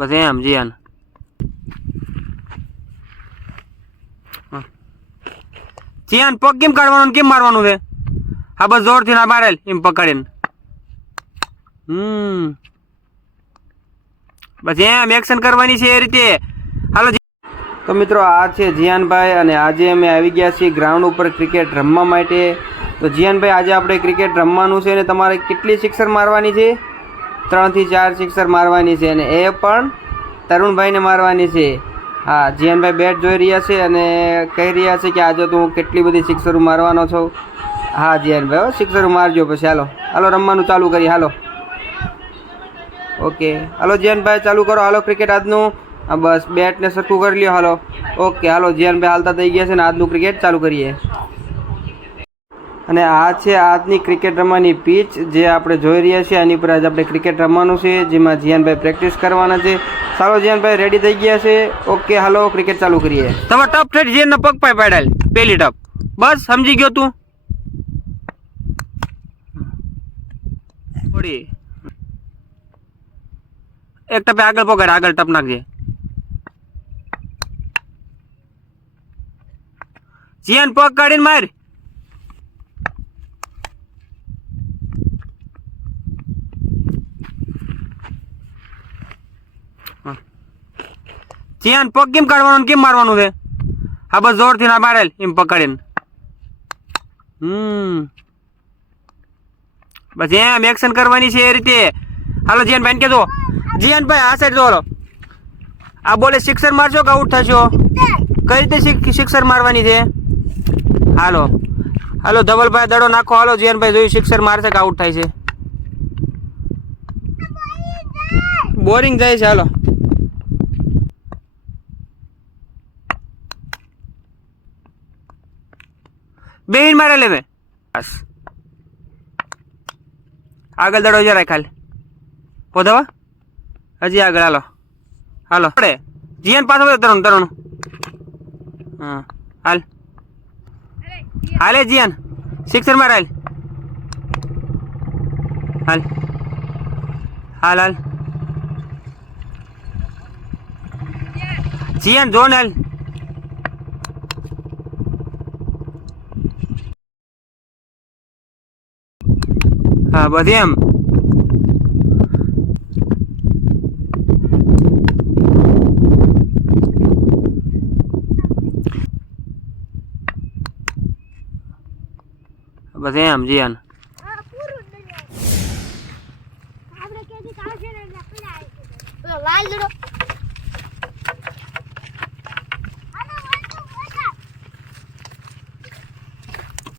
बस एम जियान जियान पग केम काढवानो केम मारवानो छे हाँ बस जोर थी ना मारेल एम पकड़ीने बस एम एक्शन करवानी छे ए रीते हालो। तो मित्रों आ छे जियान भाई अने आजे अमे आवी गया छीए ग्राउंड पर क्रिकेट रमवा माटे। तो जियान भाई आज आपणे क्रिकेट रमवानुं छे ने तमारे केटली सिक्सर मारवानी छे 3 થી 4 सिक्सर मारवानी छे अने ए पण तरुण भाई ने मारवानी छे। हाँ जियान भाई बेट जोई रह्या छे अने कही रह्या छे कि आज तो केटली बधी सिक्सर मारवानो छो। हाँ जियान भाई सिक्सर मारजो पछी हालो हालो रमवानुं चालू करी हालो। ओके हालो जियान भाई चालू करो हालो क्रिकेट आजनु बस बेट ने सरखू कर लियो हालो। ओके हालो जियान भाई हालता थई गया छे ने आजनु क्रिकेट चालू करीए। અને આ છે આજની ક્રિકેટ રમવાની પીચ જે આપણે જોઈ રહ્યા છીએ આની પર આજ આપણે ક્રિકેટ રમવાનું છે જેમાં જીયાનભાઈ પ્રેક્ટિસ કરવાના છે। ચાલો જીયાનભાઈ રેડી થઈ ગયા છે। ઓકે હાલો ક્રિકેટ ચાલુ કરીએ। તમે ટપ થેટ જીયાનનો પગ પાય પાડેલ પેલી ટપ બસ સમજી ગયો તું થોડી એક ટપે આગળ પકડ આગળ ટપ નાખજે। જીયાન પગ કાઢીને માર। जियान पग केम काढवानो केम मारवानो छे हाँ बस जोर थी ना मारेल एम पकड़ीने बस एम एक्शन करवानी छे ए रीते हालो जियान भाई ने कहो जियान भाई आ साइड जो हालो आ बोले सिक्सर मारशो के आउट थशो कई रीते सिक्सर मारवानी छे हालो हालो धवल भाई दड़ो नाखो हालो जियान भाई जोई सिक्सर मारशे के आउट थाय छे बोरिंग जाय छे हालो बेहीन मारे ले बस आगल दड़ो जरा खाली पोधवा हजी आगल हालो हालो पड़े जियान पाछो तरण तरण हाँ हाल हाले जियान सिक्सर मार हाल हाल हाल हाल जियान जोन हाल हाँ बस एम बस एम जियान लाल